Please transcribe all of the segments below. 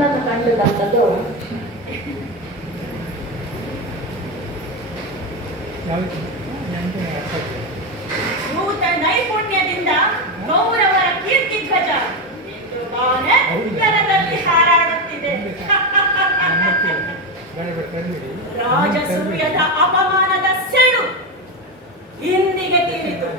ಒಂದನ್ನು ಕಂಡುದಂಥದ್ದು ನೈಪುಣ್ಯದಿಂದ ಗೌರವರ ಕೀರ್ತಿ ಧ್ವಜ ಉತ್ತರದಲ್ಲಿ ಹಾರಾಡುತ್ತಿದೆ. ರಾಜಸೂಯದ ಅಪಮಾನದ ಸೆಳು ಹಿಂದಿಗೆ ತೀರಿತು.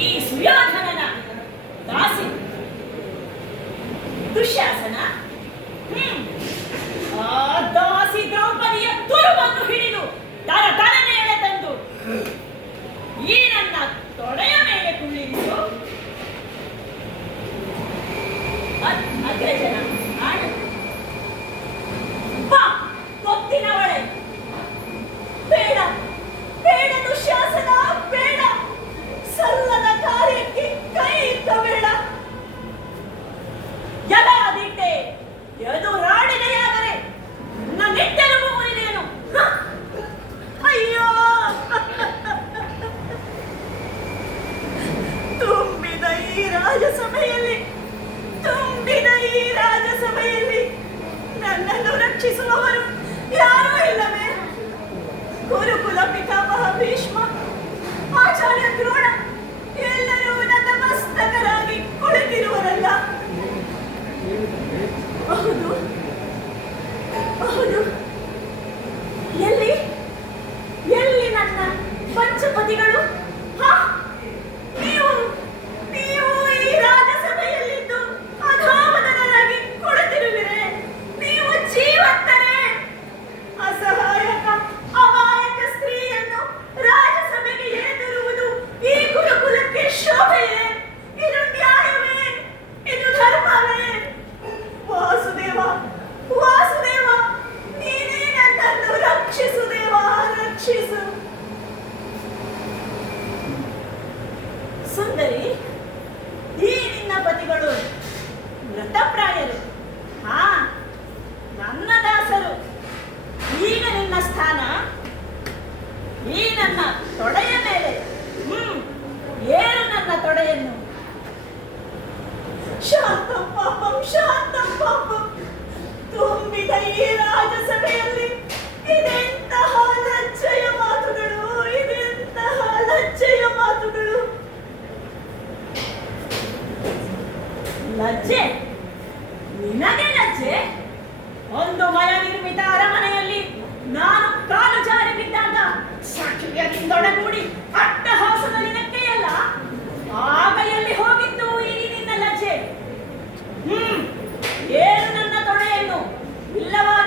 ಈ ಸುಯೋಧನನ ದಾಸಿ. ದುಶ್ಯಾಸನ? ಹ್ಮ್. ಈ ರಾಜಸಭೆಯಲ್ಲಿ ನನ್ನನ್ನು ರಕ್ಷಿಸುವವರು ಯಾರೂ ಇಲ್ಲವೇ? ಗುರುಕುಲ ಪಿತಾಮಹ ಭೀಷ್ಮ, ಆಚಾರ್ಯ ದ್ರೋಣ, ಎಲ್ಲರೂ ನನ್ನ ಮಸ್ತಕರಾಗಿ ಕುಳಿತಿರುವರಲ್ಲ. ಹೌದು. ಮೃತಪ್ರಾಯರು ಹಾ, ನನ್ನ ದಾಸರು. ಈಗ ನಿನ್ನ ಸ್ಥಾನ, ಈ ನನ್ನ ತೊಡೆಯ ಮೇಲೆ. ಹ್ಮ್ ಏನು ನನ್ನ ತೊಡೆಯನ್ನು. ಶಾಂತಂ ಪಾಪಂ ಪಾಪಂ. ತುಂಬಿದ ಈ ರಾಜಸಭೆಯಲ್ಲಿ ಇದೆಂತಹ ನಿನಗೆ ಲಜ್ಜೆ ಒಂದು ಮಯ ನಿರ್ಮಿತ ಅರಮನೆಯಲ್ಲಿ ನಾನು ಕಾಲು ಜಾರಿ ಬಿದ್ದಾಗ ಸಾಕ್ಷಿಯರಿಂದೊಡಗೂಡಿ ಅಟ್ಟಹಾಸದಲ್ಲಿ ನೆಕ್ಕೆಯಲ್ಲ? ಆಗ ಎಲ್ಲಿ ಹೋಗಿತ್ತು ಈ ನಿನ್ನ ಲಜ್ಜೆ? ಹ್ಮ್, ಏನು ನನ್ನ ತೊಡೆಯನ್ನು? ಇಲ್ಲವಾದರೆ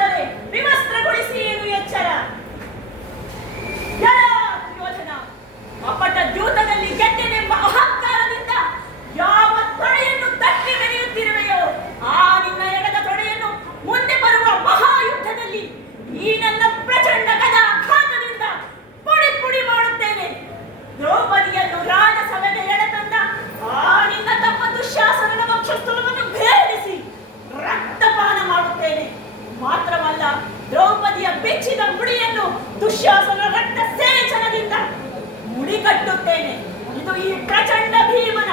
ದುಶ್ಯಾಸನ ರಕ್ತ ಸೇಚನದಿಂದ ಮುಡಿಕಟ್ಟುತ್ತೇನೆ ಇದು ಈ ಪ್ರಚಂಡ ಭೀಮನ